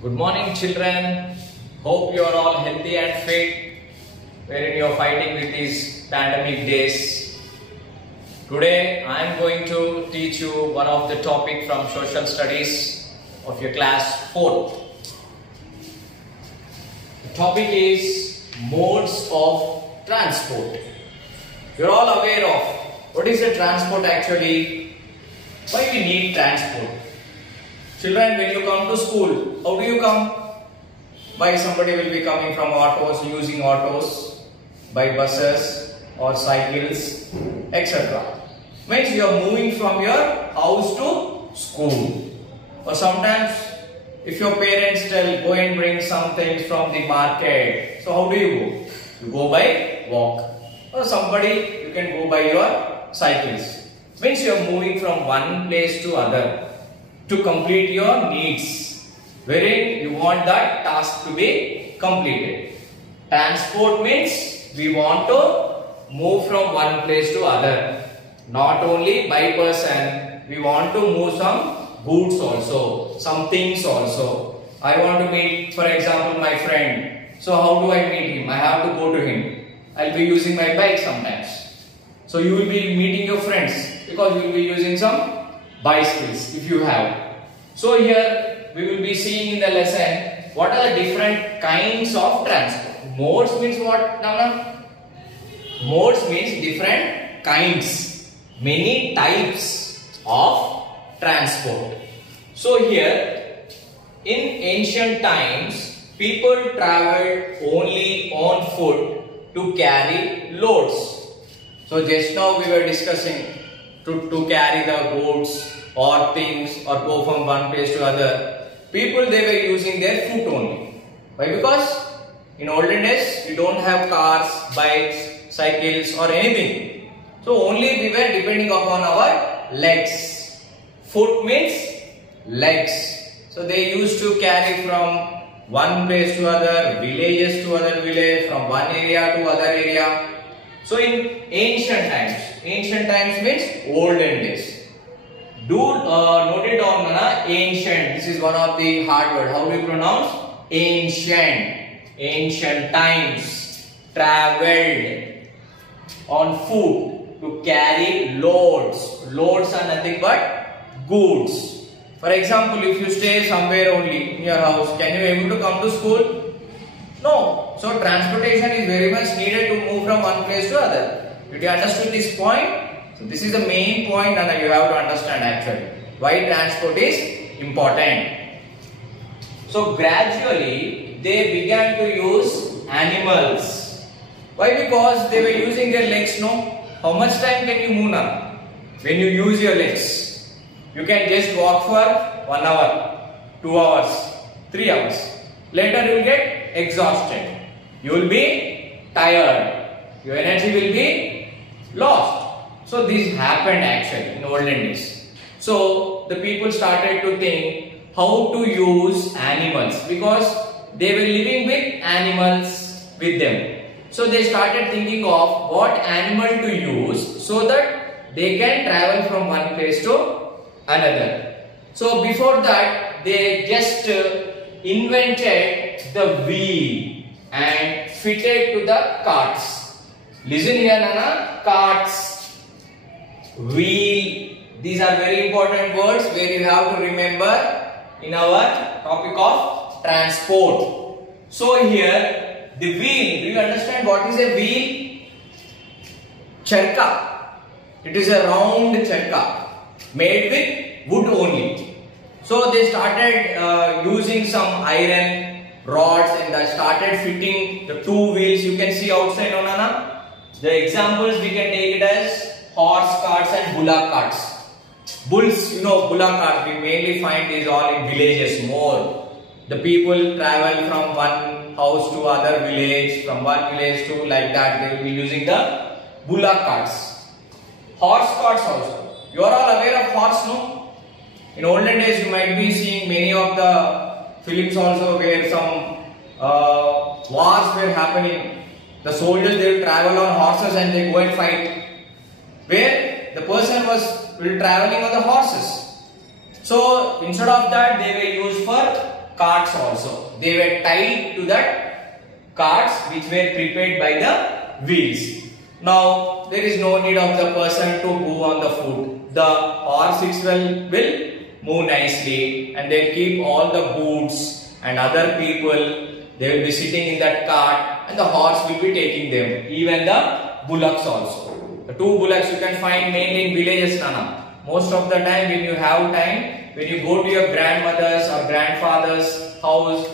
Good morning, children. Hope you are all healthy and fit wherein you are fighting with these pandemic days. Today I am going to teach you one of the topic from social studies of your class 4th. The topic is modes of transport. You are all aware of what is the transport actually? Why we need transport? Children, when you come to school, how do you come? By somebody will be coming from autos, using autos, by buses or cycles, etc. Means you are moving from your house to school. Or sometimes if your parents tell go and bring some things from the market, so how do you go? You go by walk. Or somebody you can go by your cycles. Means you are moving from one place to other to complete your needs, wherein you want that task to be completed. Transport means we want to move from one place to other. Not only by person, we want to move some goods also, some things also. I want to meet, for example, my friend. So how do I meet him? I have to go to him. I'll be using my bike sometimes. So you will be meeting your friends because you will be using some bicycles if you have. So here we will be seeing in the lesson what are the different kinds of transport. Modes means what, Navna? Modes means different kinds, many types of transport. So here in ancient times people traveled only on foot to carry loads. So just now we were discussing to carry the goods or things or go from one place to other. People, they were using their foot only. Why? Because in olden days we don't have cars, bikes, cycles or anything. So only we were depending upon our legs. Foot means legs. So they used to carry from one place to other, villages to other village, from one area to other area. So in ancient times means olden days. Do note it down, Nana. Ancient. This is one of the hard word. How do you pronounce? Ancient. Ancient times. Traveled on foot to carry loads. Loads are nothing but goods. For example, if you stay somewhere only in your house, can you able to come to school? No. So transportation is very much needed to move from one place to other. Did you understand this point? So this is the main point and you have to understand actually why transport is important. So gradually they began to use animals. Why? Because they were using their legs, no? How much time can you move now? When you use your legs, you can just walk for 1 hour, 2 hours, 3 hours. Later you will get exhausted. You will be tired. Your energy will be lost. So this happened actually in olden days. So the people started to think how to use animals because they were living with animals with them. So they started thinking of what animal to use so that they can travel from one place to another. So before that they just invented the wheel and fitted to the carts. Listen here, Nana. Carts, wheel, these are very important words where you have to remember in our topic of transport. So here the wheel, do you understand what is a wheel? Charka. It is a round charka made with wood only. So they started using some iron rods and they started fitting the two wheels. You can see outside, no, Nana? The examples we can take it as horse carts and bullock carts. Bulls, you know, bullock carts, we mainly find these all in villages more. The people travel from one house to other village, from one village to like that. They will be using the bullock carts. Horse carts also. You are all aware of horse, no? In olden days, you might be seeing many of the films also where some wars were happening. The soldiers, they will travel on horses and they go and fight. Where the person was traveling on the horses. So instead of that, they were used for carts also. They were tied to that carts which were prepared by the wheels. Now there is no need of the person to move on the foot. The horse itself will move nicely, and they'll keep all the goods and other people. They will be sitting in that cart, and the horse will be taking them. Even the bullocks also. The two bullocks you can find mainly in villages, Nana. Most of the time when you have time, when you go to your grandmother's or grandfather's house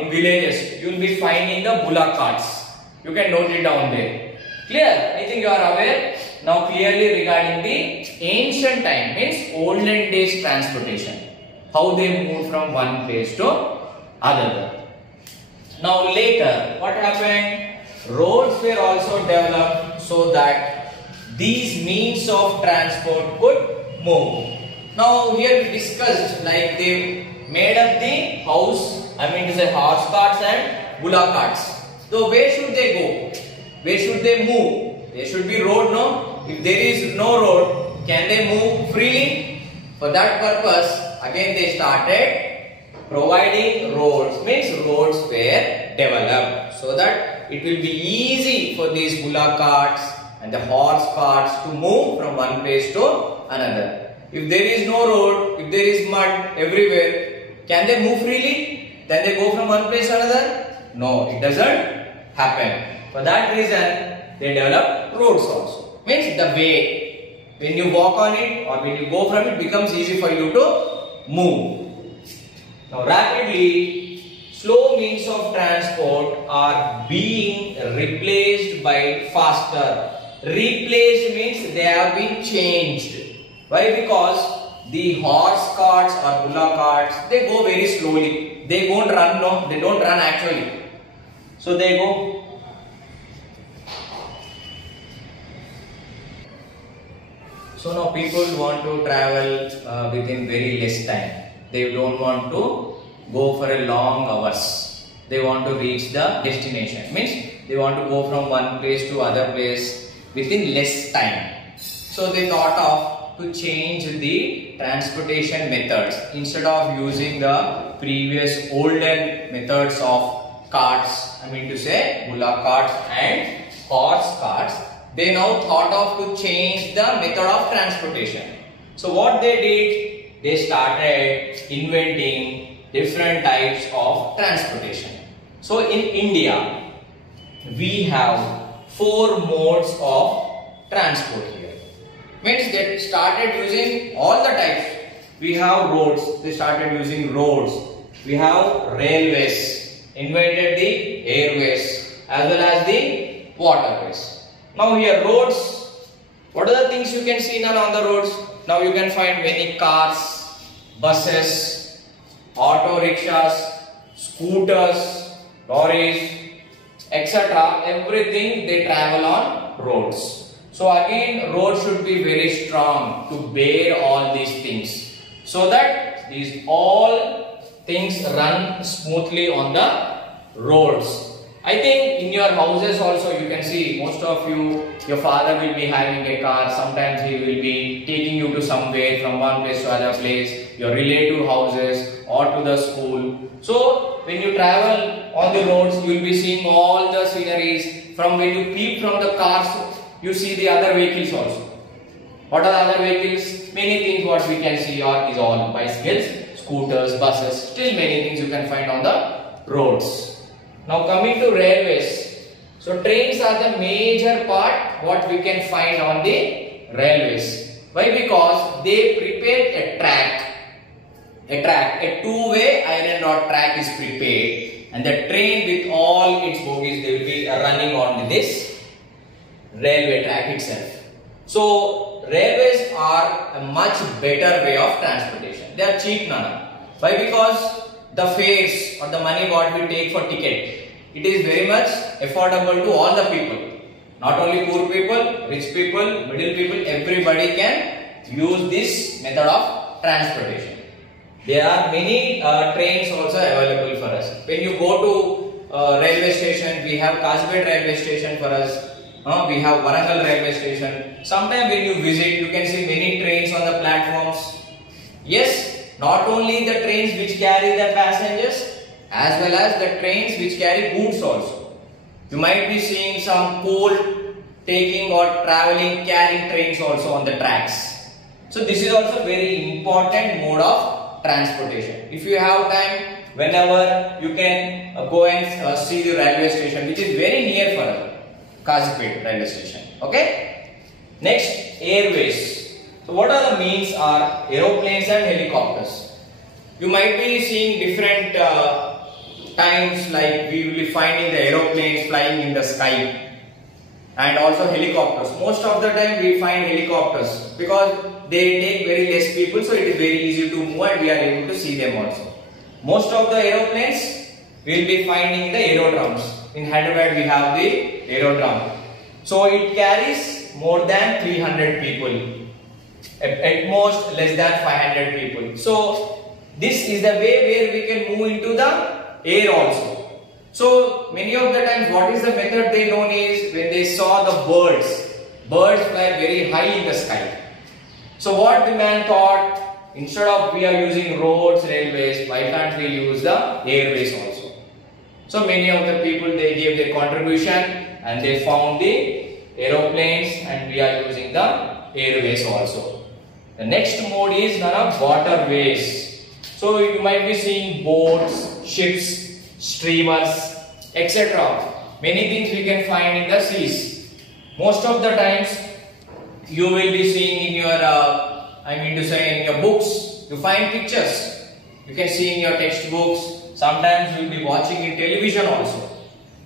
in villages, you will be finding the bullock carts. You can note it down there. Clear? I think you are aware now clearly regarding the ancient time, means olden days transportation. How they moved from one place to another. Now later, what happened? Roads were also developed so that these means of transport could move. Now here we discussed like they made up the house, I mean to say horse carts and bullock carts. So where should they go? Where should they move? There should be road, no? If there is no road, can they move freely? For that purpose, again they started providing roads, means roads were developed so that it will be easy for these bullock carts and the horse carts to move from one place to another. If there is no road, if there is mud everywhere, can they move freely? Then they go from one place to another? No, it doesn't happen. For that reason, they develop roads also. Means the way, when you walk on it or when you go from it, becomes easy for you to move. Now rapidly, slow means of transport are being replaced by faster. Replaced means they have been changed. Why? Because the horse carts or bullock carts, they go very slowly. They won't run, no, they don't run actually. So they go. So now people want to travel within very less time. They don't want to go for a long hours. They want to reach the destination. Means they want to go from one place to other place within less time. So they thought of to change the transportation methods. Instead of using the previous olden methods of carts, I mean to say bullock carts and horse carts, they now thought of to change the method of transportation. So what they did, they started inventing different types of transportation. So in India, we have 4 modes of transport here. Means they started using all the types. We have roads, they started using roads. We have railways, invented the airways as well as the waterways. Now here roads, what are the things you can see now on the roads? Now you can find many cars, buses, auto rickshaws, scooters, lorries, etc. Everything they travel on roads. So again, roads should be very strong to bear all these things, so that these all things run smoothly on the roads. I think in your houses also you can see most of you, your father will be having a car. Sometimes he will be taking you to somewhere from one place to other place, your relative houses or to the school. So when you travel on the roads, you will be seeing all the sceneries. From when you peep from the cars, you see the other vehicles also. What are the other vehicles? Many things what we can see is all bicycles, scooters, buses, still many things you can find on the roads. Now coming to railways. So trains are the major part what we can find on the railways. Why? Because they prepare a track. A two-way iron rod track is prepared, and the train with all its bogies, they will be running on this railway track itself. So railways are a much better way of transportation. They are cheap, Nana. Why? Because the fares or the money what we take for ticket, it is very much affordable to all the people. Not only poor people, rich people, middle people, everybody can use this method of transportation. There are many trains also available for us. When you go to railway station, we have Kazibed railway station for us. We have Warangal railway station. Sometimes when you visit, you can see many trains on the platforms. Yes, not only the trains which carry the passengers as well as the trains which carry goods also. You might be seeing some coal taking or traveling, carrying trains also on the tracks. So this is also very important mode of transportation. If you have time, whenever you can go and see the railway station, which is very near for us, Kazipet railway station. Okay. Next, airways. So what are the means are aeroplanes and helicopters. You might be seeing different times, like we will be finding the aeroplanes flying in the sky and also helicopters. Most of the time we find helicopters because they take very less people, so it is very easy to move and we are able to see them also. Most of the aeroplanes we will be finding in the aerodromes. In Hyderabad we have the aerodrome. So it carries more than 300 people. At most less than 500 people. So this is the way where we can move into the air also. So many of the times what is the method they known is when they saw the birds. Birds fly very high in the sky. So what the man thought, instead of we are using roads, railways, why can't we use the airways also? So many of the people they gave their contribution and they found the aeroplanes and we are using the airways also. The next mode is waterways. So you might be seeing boats, ships, steamers, etc. Many things we can find in the seas. Most of the times you will be seeing in your, in your books, you find pictures. You can see in your textbooks. Sometimes you will be watching in television also.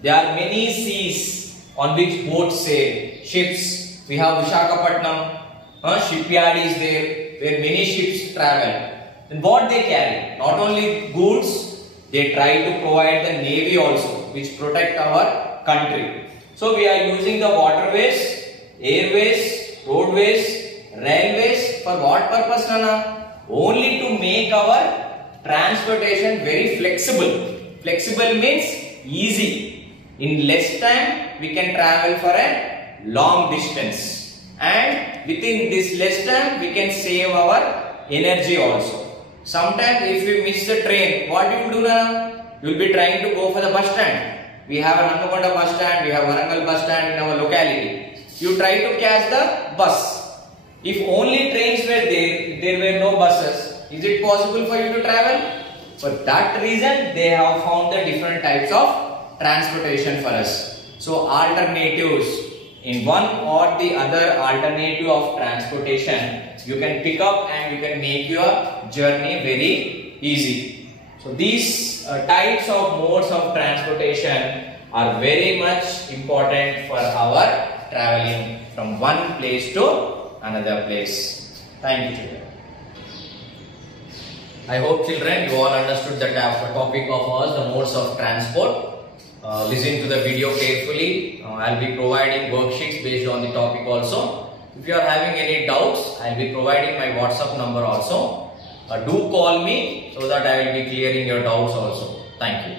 There are many seas on which boats sail, ships. We have Visakhapatnam. Shipyard is there where many ships travel. Then what they carry? Not only goods, they try to provide the navy also, which protect our country. So we are using the waterways, airways, roadways, railways for what purpose, Nana? Only to make our transportation very flexible. Flexible means easy. In less time we can travel for a long distance. And within this less time we can save our energy also. Sometimes if we miss the train, what you will do now? You will be trying to go for the bus stand. We have a Hannakonda bus stand, we have Warangal bus stand in our locality. You try to catch the bus. If only trains were there, there were no buses, is it possible for you to travel? For that reason, they have found the different types of transportation for us. So alternatives. In one or the other alternative of transportation, you can pick up and you can make your journey very easy. So these types of modes of transportation are very much important for our traveling from one place to another place. Thank you, children. I hope, children, you all understood the topic of ours, the modes of transport. Listen to the video carefully. I'll be providing worksheets based on the topic also. If you are having any doubts, I'll be providing my WhatsApp number also. Do call me so that I will be clearing your doubts also. Thank you.